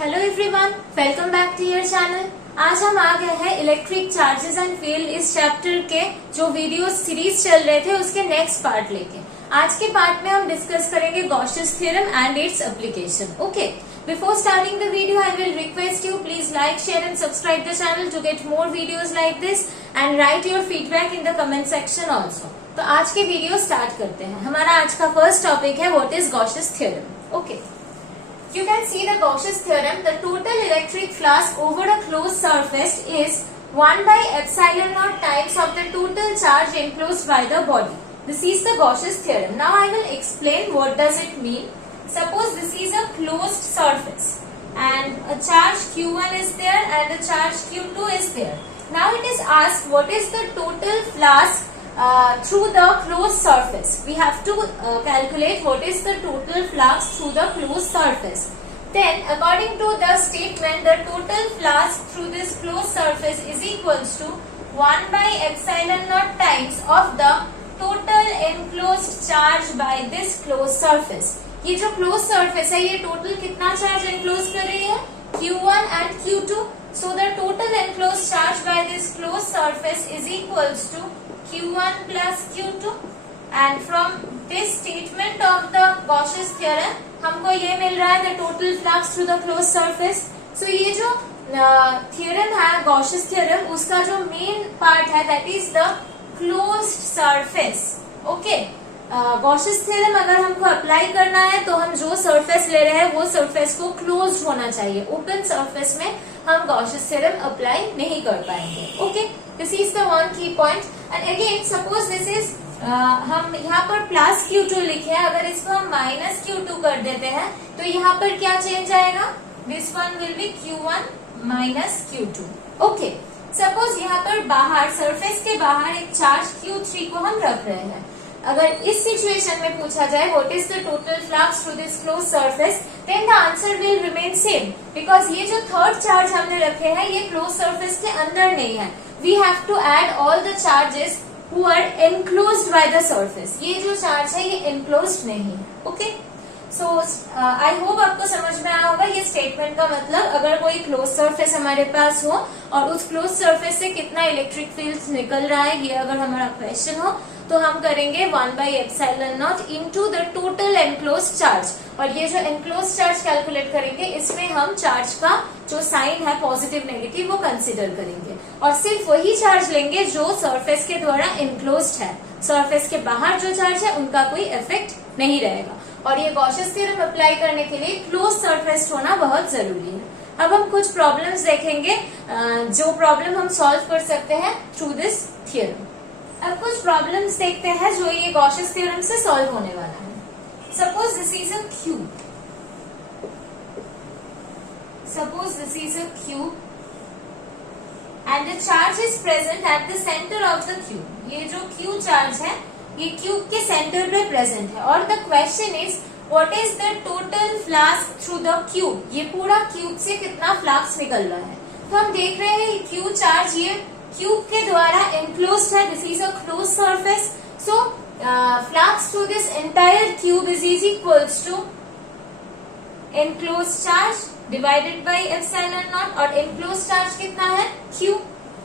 Hello everyone, welcome back to your channel. आज हम आ गए हैं इलेक्ट्रिक चार्जेस एंड फील्ड इस चैप्टर के जो वीडियो सीरीज चल रहे थे उसके नेक्स्ट पार्ट लेके। आज के पार्ट में हम डिस्कस करेंगे Gauss's theorem and its application. Okay, before starting the video I will request you please like, share and subscribe the channel to get more videos like this and write your feedback in the comment section also. तो आज के video start करते हैं। हमारा आज का first topic है what is Gauss's theorem. Okay, you can see the Gauss's theorem. The total electric flux over a closed surface is 1 by epsilon naught times of the total charge enclosed by the body. This is the Gauss's theorem. Now I will explain what does it mean. Suppose this is a closed surface and a charge Q1 is there and a charge Q2 is there. Now it is asked what is the total flux through the closed surface. We have to calculate what is the total flux through the closed surface. Then according to the statement, the total flux through this closed surface is equals to 1 by epsilon naught times of the total enclosed charge by this closed surface. ये जो closed surface है ये total कितना charge enclose कर रही है? Q1 and Q2. So the total enclosed charge by this closed surface is equals to Q1 plus Q2 and from this statement of the Gauss's theorem हमको ये मिल रहा है the total flux through the closed surface. So ये जो theorem है Gauss's theorem उसका जो main part है that is the closed surface. Okay, Gauss's theorem अगर हमको अप्लाई करना है तो हम जो सरफेस ले रहे हैं वो सरफेस को क्लोज्ड होना चाहिए। ओपन सरफेस में हम Gauss's theorem अप्लाई नहीं कर पाएंगे। Okay, this is the one key point. And again suppose this is हम यहाँ पर प्लस Q2 लिखे हैं, अगर इसको हम माइनस Q2 कर देते हैं तो यहाँ पर क्या चेंज आएगा? This one will be Q1 minus Q2। Okay, suppose यहाँ पर बाहर सरफेस के बाहर एक चार्ज Q3 को हम रख रहे हैं। अगर इस सिचुएशन में पूछा जाए what is the total flux through this closed surface, then the answer will remain same because ये जो थर्ड चार्ज हमने रखे हैं ये क्लोज्ड सरफेस के अंदर नहीं है। We have to add all the charges who are enclosed by the surface. ये जो चार्ज है ये एनक्लोज्ड नहीं है। ओके, सो आई होप आपको समझ में आया होगा ये स्टेटमेंट का मतलब। अगर कोई क्लोज सरफेस हमारे पास हो और उस क्लोज सरफेस से कितना इलेक्ट्रिक फील्ड निकल रहा है ये अगर हमारा क्वेश्चन हो तो हम करेंगे 1 by epsilon naught into the total enclosed charge। और ये जो enclosed चार्ज कैलकुलेट करेंगे इसमें हम चार्ज का जो साइन है पॉजिटिव नेगेटिव वो कंसिडर करेंगे और सिर्फ वही चार्ज लेंगे जो सरफेस के द्वारा enclosed है। सरफेस के बाहर जो चार्ज है उनका कोई इफेक्ट नहीं रहेगा। और ये गॉसेस थ्योरम अप्लाई करने के लिए क्लोज सरफेस होना बहुत जरूरी है। अब हम कुछ प्रॉब्लम्स देखेंगे जो प्रॉब्लम हम सॉल्व कर सकते हैं थ्रू दिस थ्योरम। अब कुछ प्रॉब्लम्स देखते हैं जो ये गॉसेस थ्योरम से सॉल्व होने वाला है। Suppose this is a cube, suppose this is a cube and the charge is present at the centre of the cube. ये जो क्यू चार्ज है ये क्यूब के सेंटर पे प्रेजेंट है और the question is what is the total flux through the cube. ये पूरा क्यूब से कितना फ्लक्स निकल रहा है। तो हम देख रहे हैं क्यू चार्ज ये क्यूब के द्वारा enclosed है। This is a closed surface. So flux through this entire cube is equals to enclosed charge divided by epsilon naught और enclosed charge कितना है? Q.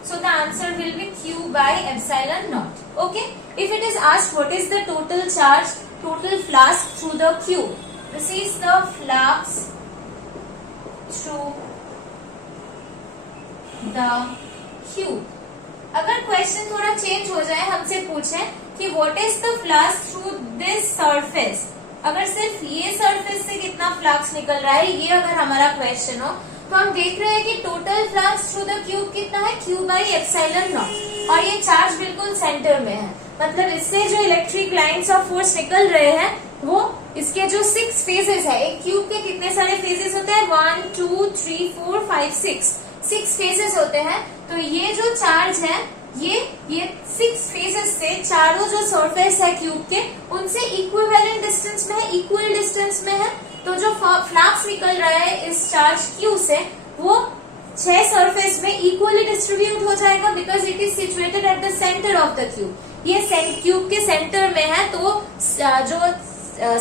So the answer will be Q by epsilon naught. Okay. If it is asked what is the total charge, total flux through the cube. This is the flux through the cube. अगर question थोड़ा change हो जाए, हमसे पूछे कि what is the flux through this surface, अगर सिर्फ ये सरफेस से कितना फ्लक्स निकल रहा है ये अगर हमारा क्वेश्चन हो तो हम देख रहे हैं कि total flux through the cube कितना है? Q by epsilon naught और ये चार्ज बिल्कुल सेंटर में है। मतलब इससे जो इलेक्ट्रिक लाइन्स ऑफ फोर्स निकल रहे हैं वो इसके जो 6 फेजेस है, एक क्यूब के कितने सारे फेजेस होते हैं? 1 2 3 4 5 6 फेजेस होते हैं। तो ये जो चार्ज है ये 6 फेजेस से चारों जो सरफेस है क्यूब के उनसे इक्विवेलेंट डिस्टेंस में है, इक्वल डिस्टेंस में है। तो जो फ्लक्स निकल रहा है इस चार्ज क्यू से वो 6 सरफेस में इक्वली डिस्ट्रीब्यूट हो जाएगा because it is situated at the centre of the cube. ये क्यूब के सेंटर में है तो जो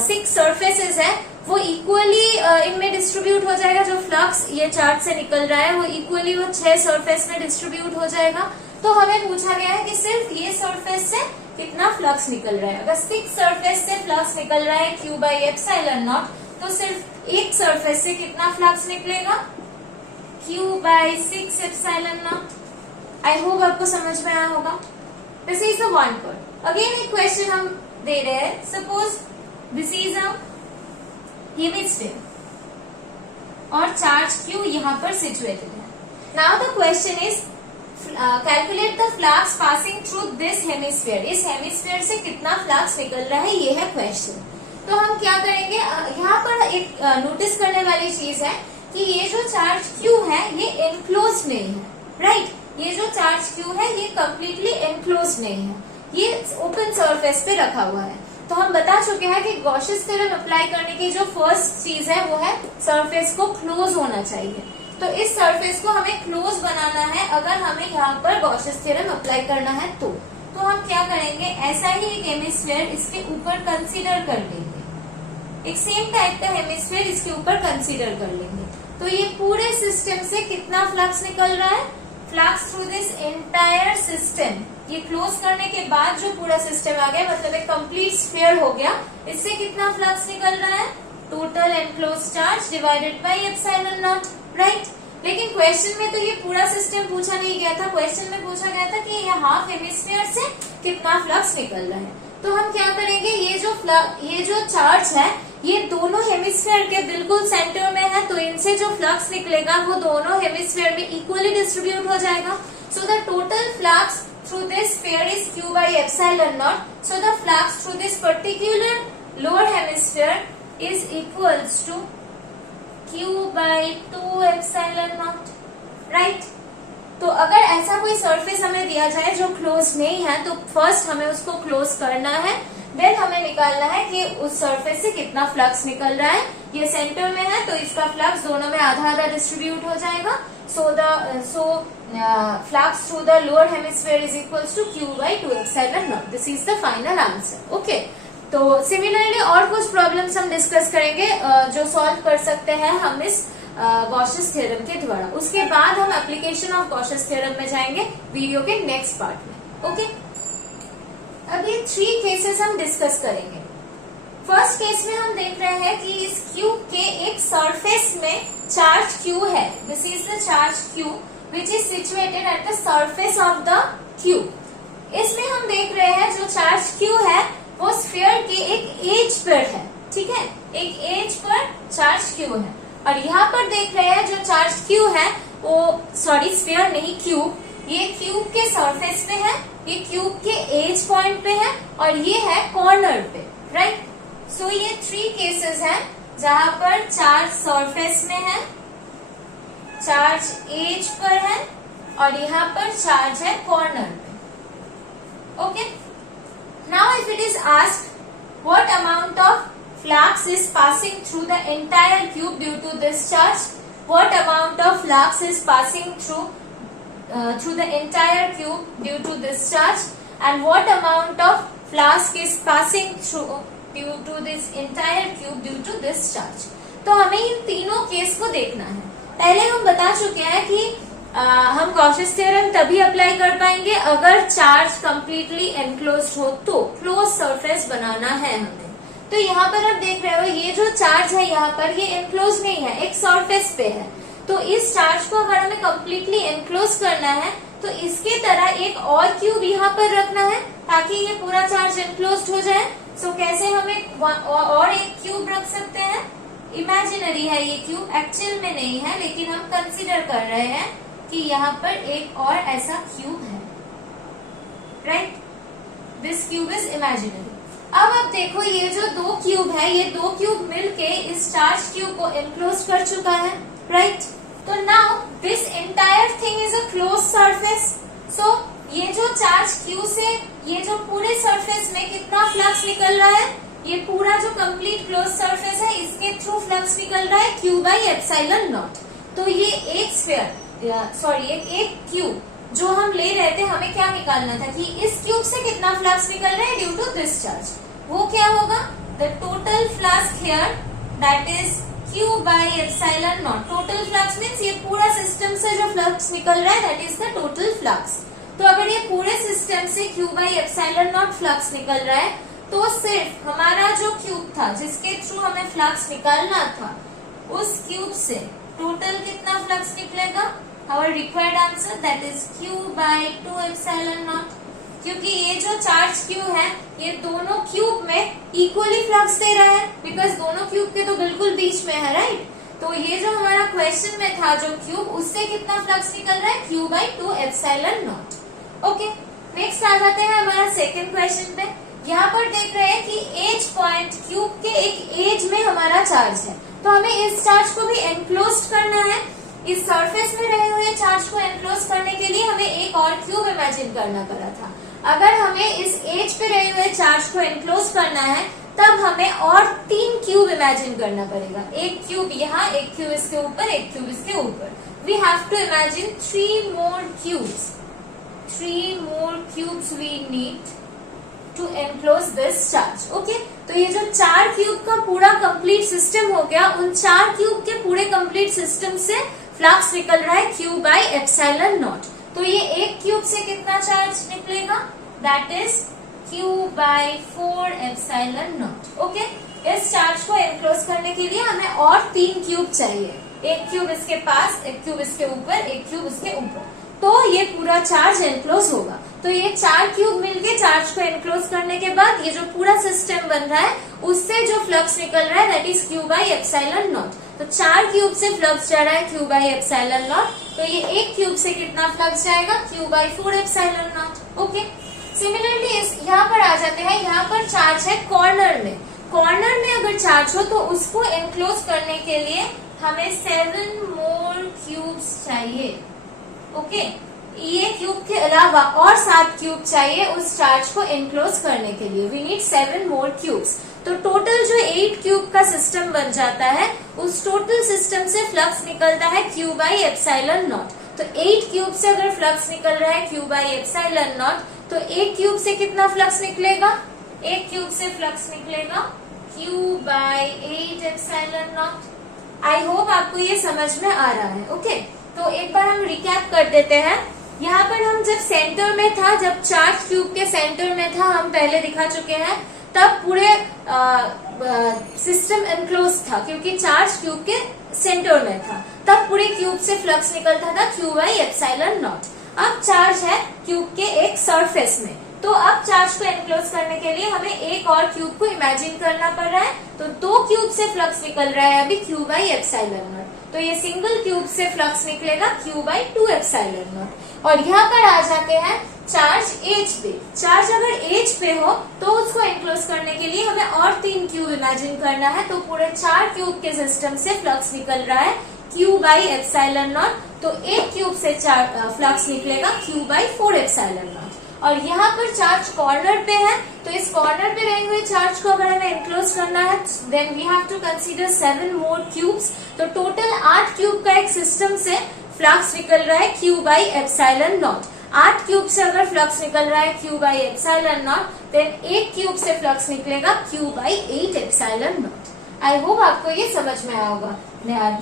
6 सरफेसेस है वो इक्वली इनमें डिस्ट्रीब्यूट हो जाएगा। जो फ्लक्स ये चार्ज से निकल रहा है वो इक्वली वो 6 सरफेस में डिस्ट्रीब्यूट हो जाएगा। तो हमें पूछा गया है कि सिर्फ ये सरफेस से कितना फ्लक्स निकल रहा है। अगर 6 सरफेस से फ्लक्स निकल रहा है Q बाई एप्सिलॉन नॉट, तो सिर्फ एक सरफेस से कितना फ्लक्स निकलेगा, Q by 6 epsilon not. I hope आपको समझ में आया होगा। This is the one part. Again एक क्वेश्चन हम दे रहे हैं। Suppose this is a hemisphere और चार्ज Q यहाँ पर सिचुएटेड है। Now the question is calculate the flux passing through this hemisphere. इस हेमिस्फीयर से कितना फ्लक्स निकल रहा है, ये है क्वेश्चन। तो हम क्या करेंगे, यहाँ पर एक नोटिस करने वाली चीज है कि ये जो चार्ज Q है ये एनक्लोज नहीं है, राइट। ये जो चार्ज Q है ये कम्प्लीटली एनक्लोज नहीं है, ये ओपन सरफेस पे रखा हुआ है। तो हम बता चुके हैं कि गॉसियस थ्योरम अप्लाई करने की जो फर्स्ट चीज है वो है सरफेस को क्लोज होना चाहिए। तो इस सरफेस को हमें क्लोज बनाना है अगर हमें यहाँ पर गॉसियस थ्योरम अप्लाई करना है तो हम क्या करेंगे, ऐसा ही एक हेमिस्फीयर इसके ऊपर कंसीडर कर लेंगे, एक सेम टाइप का हेमिस्फीयर इसके ऊपर कंसीडर कर लेंगे। तो ये पूरे सिस्टम से कितना फ्लक्स निकल रहा है, flux through this entire system. ये क्लोज करने के बाद जो पूरा सिस्टम आ गया, मतलब एक कंप्लीट स्फीयर हो गया, इससे कितना फ्लक्स निकल रहा है, total enclose charge divided by epsilon not, right. लेकिन क्वेश्चन में तो ये पूरा सिस्टम पूछा नहीं गया था। क्वेश्चन में पूछा गया था कि ये हाफ हेमिस्फीयर से कितना फ्लक्स निकल रहा है। तो हम क्या करेंगे, ये जो चार्ज है ये दोनों हेमिस्फीयर के बिल्कुल सेंटर में है, तो इनसे जो फ्लक्स निकलेगा वो दोनों हेमिस्फीयर में इक्वली डिस्ट्रीब्यूट हो जाएगा। So the total flux through this sphere is Q by epsilon naught. So the flux through this particular lower hemisphere is equals to Q by 2 epsilon naught, right? तो अगर ऐसा कोई surface हमें दिया जाए जो क्लोज नहीं है, तो फर्स्ट हमें उसको क्लोज करना है, देन हमें निकालना है कि उस सरफेस से कितना फ्लक्स निकल रहा है। ये सेंटर में है तो इसका फ्लक्स दोनों में आधा आधा डिस्ट्रीब्यूट हो जाएगा। So flux through the lower hemisphere is equals to Q by 2 epsilon naught. This is the final answer. Okay, तो सिमिलरली और कुछ प्रॉब्लम्स हम डिस्कस करेंगे जो सॉल्व कर सकते हैं हम इस गॉसियस थ्योरम के द्वारा। उसके बाद हम एप्लीकेशन ऑफ गॉसियस थ्योरम में जाएंगे वीडियो के नेक्स्ट पार्ट में। ओके, अब ये 3 केसेस हम डिस्कस करेंगे। फर्स्ट केस में हम देख रहे हैं कि इस क्यूब के एक सरफेस में चार्ज Q है। This is the charge Q which is situated at the surface of the cube. इसमें हम देख रहे हैं जो चार्ज Q है वो स्फीयर के एक एज पर है, ठीक है, एक एज पर चार्ज Q है। और यहाँ पर देख रहे हैं जो चार्ज Q है वो स्फीयर नहीं क्यूब, ये क्यूब के सरफेस पे है, ये क्यूब के एज पॉइंट पे है और ये है कॉर्नर पे, राइट। सो ये 3 केसेस हैं जहां पर चार्ज सरफेस में है, चार्ज एज पर है और यहाँ पर चार्ज है कॉर्नर पे। Okay, now if it is asked what amount of flux is passing through the entire cube due to this charge, what amount of flux is passing through the entire cube due to this charge, and what amount of flux is passing through due to this entire cube due to this charge. तो हमें इन तीनों case को देखना है। पहले हम बता चुके हैं कि हम गॉसियस थ्योरम तभी अप्लाई कर पाएंगे अगर चार्ज कंप्लीटली एनक्लोज्ड हो, तो क्लोज सरफेस बनाना है हमें। तो यहाँ पर आप देख रहे हो ये जो चार्ज है यहाँ पर ये एनक्लोज नहीं है, एक सरफेस पे है। तो इस चार्ज को अगर हमें कम्प्लीटली एनक्लोज करना है तो इसके तरह एक और क्यूब यहाँ पर रखना है ताकि ये पूरा चार्ज एनक्लोज हो जाए। सो कैसे हम और एक क्यूब रख सकते हैं, इमेजिनरी है ये क्यूब, एक्चुअल में नहीं है, लेकिन हम कंसिडर कर रहे हैं कि यहाँ पर एक और ऐसा क्यूब है, right. This cube is imaginary. अब आप देखो ये जो 2 क्यूब है, ये 2 क्यूब मिलके इस चार्ज क्यूब को एनक्लोज कर चुका है, राइट। तो now this entire thing is a close surface. So ये जो चार्ज क्यू से ये जो पूरे सरफेस में कितना फ्लक्स निकल रहा है, ये पूरा जो कंप्लीट क्लोज सरफेस है इसके थ्रू फ्लक्स निकल रहा है Q by epsilon naught। तो ये एक स्फीयर एक क्यूब जो हम ले रहे थे, हमें क्या निकालना था कि इस क्यूब से कितना फ्लक्स निकल रहा है ड्यू टू दिस चार्ज। वो क्या होगा, the total flux here that is Q by epsilon naught. Total flux means ये पूरा सिस्टम से जो फ्लक्स निकल रहा है that is the total flux. तो अगर ये पूरे सिस्टम से Q by epsilon naught flux निकल रहा है तो सिर्फ हमारा जो क्यूब था जिसके थ्रू हमें फ्लक्स निकालना था उस क्यूब से टोटल कितना फ्लक्स निकलेगा? Our required answer that is Q by 2 epsilon naught. क्योंकि ये जो चार्ज क्यू है ये दोनों क्यूब में इक्वली फ्लक्स दे रहा है बिकॉज दोनों क्यूब के तो बिल्कुल बीच में है, राइट? तो ये जो हमारा क्वेश्चन में था जो क्यूब उससे कितना फ्लक्स निकल रहा है? Q by 2 epsilon naught. Okay, next आ जाते हैं हमारा सेकेंड क्वेश्चन पे. यहाँ पर देख रहे हैं कि एज पॉइंट क्यूब के एक एज में हमारा चार्ज है तो हमें इस चार्ज को भी एनक्लोज करना है. इस सरफेस में रहे हुए चार्ज को एनक्लोज करने के लिए हमें एक और क्यूब इमेजिन करना पड़ा था. अगर हमें इस एज पे रहे हुए चार्ज को एनक्लोज करना है तब हमें और 3 क्यूब इमेजिन करना पड़ेगा. एक क्यूब यहाँ, एक क्यूब इसके ऊपर, एक क्यूब इसके ऊपर. We have to imagine 3 more cubes. 3 more cubes we need to enclose this charge. Okay, तो ये जो 4 क्यूब का पूरा कंप्लीट सिस्टम हो गया, उन 4 क्यूब के पूरे कंप्लीट सिस्टम से फ्लक्स निकल रहा है Q by epsilon naught. तो ये एक क्यूब से कितना चार्ज निकलेगा? That is Q by 4 epsilon naught. Okay, इस चार्ज को एनक्लोज करने के लिए हमें और 3 क्यूब चाहिए. एक क्यूब इसके पास, एक क्यूब इसके ऊपर, एक क्यूब इसके ऊपर. तो ये पूरा चार्ज एनक्लोज होगा. तो ये 4 क्यूब मिलके चार्ज को एनक्लोज करने के बाद ये जो पूरा सिस्टम बन रहा है उससे जो फ्लक्स निकल रहा है that is Q by epsilon naught. तो 4 क्यूब से फ्लक्स जा रहा है Q by epsilon naught. तो ये एक क्यूब से कितना फ्लक्स जाएगा? Q by 4 epsilon naught. Okay, similarly यहाँ पर आ जाते हैं. यहाँ पर चार्ज है कॉर्नर में. कॉर्नर में अगर चार्ज हो तो उसको एनक्लोज करने के लिए हमें 7 more क्यूब्स चाहिए. ओके, ये क्यूब के अलावा और 7 क्यूब चाहिए उस चार्ज को एनक्लोज करने के लिए. We need 7 more cubes. तो टोटल जो 8 क्यूब का सिस्टम बन जाता है उस टोटल सिस्टम से फ्लक्स निकलता है Q by epsilon naught. तो 8 क्यूब से अगर फ्लक्स निकल रहा है Q by epsilon naught तो एक क्यूब से कितना फ्लक्स निकलेगा? एक क्यूब से फ्लक्स निकलेगा Q by 8 epsilon naught. I hope आपको ये समझ में आ रहा है. ओके, तो एक बार हम रिकैप कर देते हैं. यहाँ पर हम जब सेंटर में था, जब चार्ज क्यूब के सेंटर में था, हम पहले दिखा चुके हैं, तब पूरे सिस्टम एनक्लोज था क्योंकि चार्ज क्यूब के सेंटर में था. तब पूरे क्यूब से फ्लक्स निकलता था Q by epsilon naught. अब चार्ज है क्यूब के एक सरफेस में, तो अब चार्ज को एनक्लोज करने के लिए हमें एक और क्यूब को इमेजिन करना पड़ रहा है. तो 2 क्यूब से फ्लक्स निकल रहा है अभी Q by epsilon naught. तो ये सिंगल क्यूब से फ्लक्स निकलेगा Q by 2 epsilon naught. और यहाँ पर आ जाते हैं चार्ज एज पे. चार्ज अगर एज पे हो तो उसको एनक्लोज करने के लिए हमें और 3 क्यूब इमेजिन करना है. तो पूरे 4 क्यूब के सिस्टम से फ्लक्स निकल रहा है Q by epsilon naught. तो एक क्यूब से फ्लक्स निकलेगा Q by 4 epsilon naught. और यहाँ पर चार्ज कॉर्नर पे है तो इस कॉर्नर पे रहे हुए चार्ज को अगर हमें एनक्लोज करना है then we have to consider 7 more cubes. तो टोटल 8 क्यूब का एक सिस्टम से फ्लक्स निकल रहा है Q by epsilon naught. 8 cube से अगर फ्लक्स निकल रहा है Q by epsilon naught then एक क्यूब से फ्लक्स निकलेगा Q by 8 epsilon naught. I hope आपको ये समझ में आया होगा.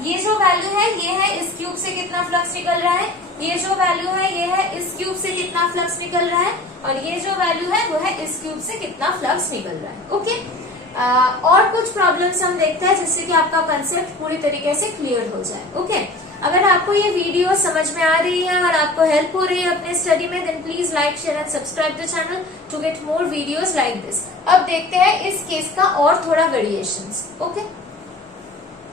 ये जो वैल्यू है ये है इस क्यूब से कितना फ्लक्स निकल रहा है, ये जो वैल्यू है ये है इस क्यूब से कितना फ्लक्स निकल रहा है, और ये जो वैल्यू है वो है इस क्यूब से कितना फ्लक्स निकल रहा है. ओके, और कुछ प्रॉब्लम्स हम देखते हैं जिससे कि आपका कंसेप्ट पूरी तरीके से क्लियर हो जाए. ओके, अगर आपको ये वीडियो समझ में आ रही है और आपको हेल्प हो रही है अपने स्टडी में then please like share and subscribe the channel to get more videos like this. अब देखते हैं इस केस का और थोड़ा वेरिएशंस. ओके,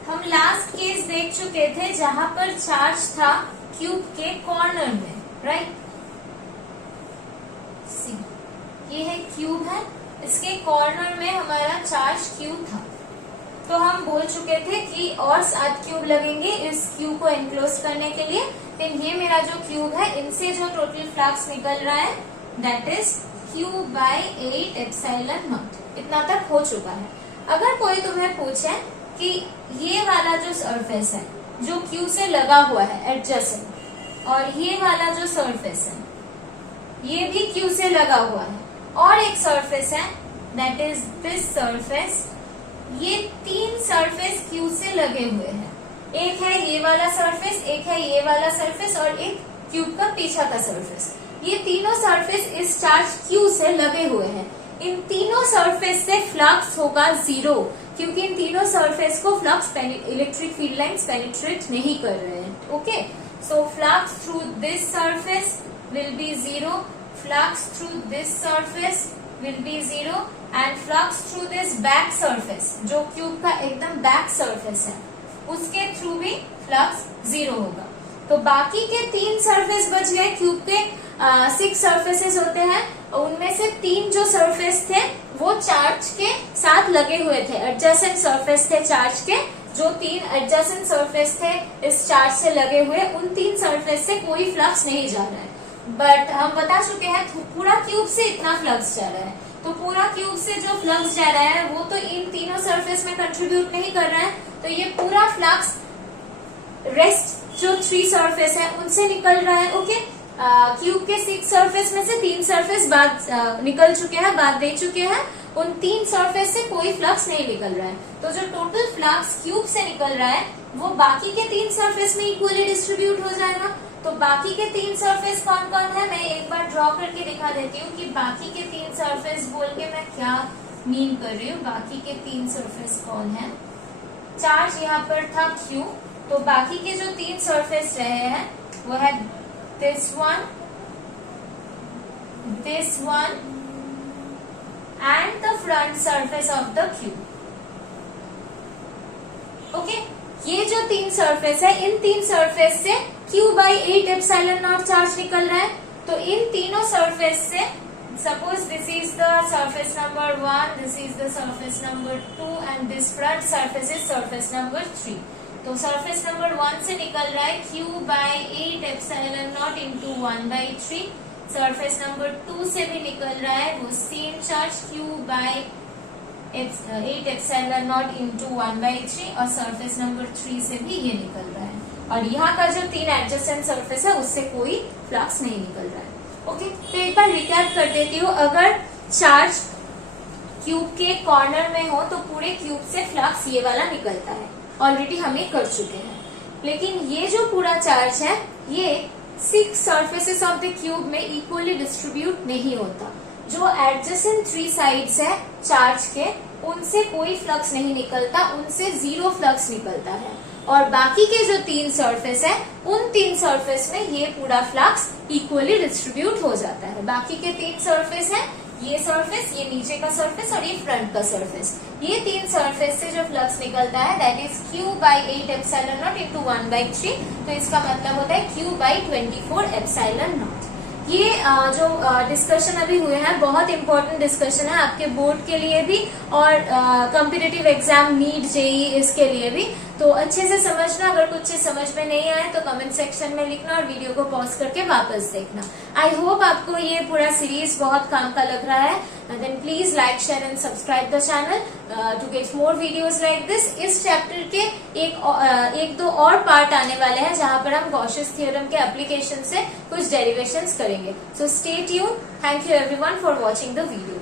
हम लास्ट केस देख चुके थे जहां पर चार्ज था क्यूब के कॉर्नर में, राइट? सी, ये है क्यूब है, इसके कॉर्नर में हमारा चार्ज क्यू था. तो हम बोल चुके थे कि और 7 क्यूब लगेंगे इस क्यूब को एनक्लोज करने के लिए. फिर ये मेरा जो क्यूब है इनसे जो टोटल फ्लक्स निकल रहा है that is Q by 8 epsilon naught. इतना तक हो चुका है. अगर कोई तुम्हें पूछे कि ये वाला जो सरफेस है जो Q से लगा हुआ है एडजेसेंट, और ये वाला जो सरफेस है ये भी Q से लगा हुआ है, और एक सरफेस है दैट इज दिस सरफेस ये तीन सरफेस क्यू से लगे हुए हैं। एक है ये वाला सरफेस, एक है ये वाला सरफेस और एक क्यूब का पीछा का सरफेस। ये तीनों सरफेस इस चार्ज क्यू से लगे हुए हैं। इन तीनों सरफेस से फ्लक्स होगा 0, क्योंकि इन तीनों सरफेस को flux electric field lines penetrate नहीं कर रहे हैं। Okay, so flux through this surface will be 0, flux through this surface will be 0 and flux through this back surface, जो क्यूब का एकदम बैक सरफेस है, उसके थ्रू भी फ्लक्स 0 होगा। तो बाकी के 3 सरफेस बच गए। क्यूब के 6 सरफेसेस होते हैं, उनमें से 3 जो सरफेस थे वो चार्ज के साथ लगे हुए थे, एडजेसेंट सरफेस थे चार्ज के। जो 3 एडजेसेंट सरफेस थे इस चार्ज से लगे हुए, उन 3 सरफेस से कोई फ्लक्स नहीं जा रहा है। बट हम बता चुके हैं पूरा क्यूब से इतना फ्लक्स जा रहा है, तो पूरा क्यूब से जो फ्लक्स जा रहा है वो तो इन तीनों सरफेस में कंट्रीब्यूट नहीं कर रहा है। तो ये पूरा फ्लक्स रेस्ट जो 3 सरफेस है उनसे निकल रहा है। ओके, क्यूब के 6 सरफेस में से 3 सरफेस बाद निकल चुके हैं, बाद दे चुके हैं। उन 3 सरफेस से कोई फ्लक्स नहीं निकल रहा है। तो जो टोटल फ्लक्स क्यूब से निकल रहा है वो बाकी के 3 सरफेस में इक्वली डिस्ट्रीब्यूट हो जाएगा। तो बाकी के 3 सरफेस कौन कौन है, मैं एक बार ड्रॉ करके दिखा देती हूँ कि बाकी के 3 सरफेस बोल के मैं क्या मीन कर रही हूँ। बाकी के 3 सरफेस कौन है, चार्ज यहाँ पर था क्यू, तो बाकी के जो 3 सरफेस रहे हैं वो है this one and the front surface of the cube. Okay, ये जो 3 सरफेस है, इन 3 सरफेस से Q/8 एप्सिलॉन नॉट चार्ज निकल रहा है। तो इन तीनों सरफेस से, suppose this is the surface number 1, this is the surface number 2 and this front surface is surface number 3। तो सरफेस नंबर 1 से निकल रहा है Q/8 epsilon not into 1/3। Surface number 2 से भी निकल रहा है वो same charge Q/8 epsilon not into 1/3 और सरफेस नंबर 3 से भी ये निकल रहा है। और यहाँ का जो 3 एडजेसेंट सरफेस है उससे कोई फ्लक्स नहीं निकल रहा है। ओके, तो एक बार रिकैप कर देती हूँ। अगर चार्ज क्यूब के कॉर्नर में हो तो पूरे क्यूब से फ्लक्स ये वाला निकलता है, ऑलरेडी हम ये कर चुके हैं। लेकिन ये जो पूरा चार्ज है ये 6 सरफेसेस ऑफ द क्यूब में इक्वली डिस्ट्रीब्यूट नहीं होता। जो एडजेसेंट 3 साइड्स है चार्ज के, उनसे कोई फ्लक्स नहीं निकलता, उनसे 0 फ्लक्स निकलता है। और बाकी के जो 3 सरफेस है, उन 3 सरफेस में ये पूरा फ्लक्स इक्वली डिस्ट्रीब्यूट हो जाता है। बाकी के 3 सरफेस है, ये सरफेस, ये नीचे का सरफेस और ये फ्रंट का सरफेस। ये 3 सरफेस से जो फ्लक्स निकलता है that is Q/8 epsilon not into 1/3। तो इसका मतलब होता है Q/24 एप्सिलॉन नॉट। ये जो डिस्कशन अभी हुए हैं बहुत इंपॉर्टेंट डिस्कशन है आपके बोर्ड के लिए भी और कॉम्पिटिटिव एग्जाम नीट जेई इसके लिए भी। तो अच्छे से समझना, अगर कुछ चीज समझ में नहीं आए तो कमेंट सेक्शन में लिखना और वीडियो को पॉज करके वापस देखना। आई होप आपको ये पूरा सीरीज बहुत काम का लग रहा है। Then please like, share and subscribe the channel to get more videos like this. इस चैप्टर के एक दो और पार्ट आने वाले हैं जहां पर हम गॉसेस थ्योरम के एप्लीकेशन से कुछ डेरिवेशंस करेंगे। So stay tuned. Thank you everyone for watching the video.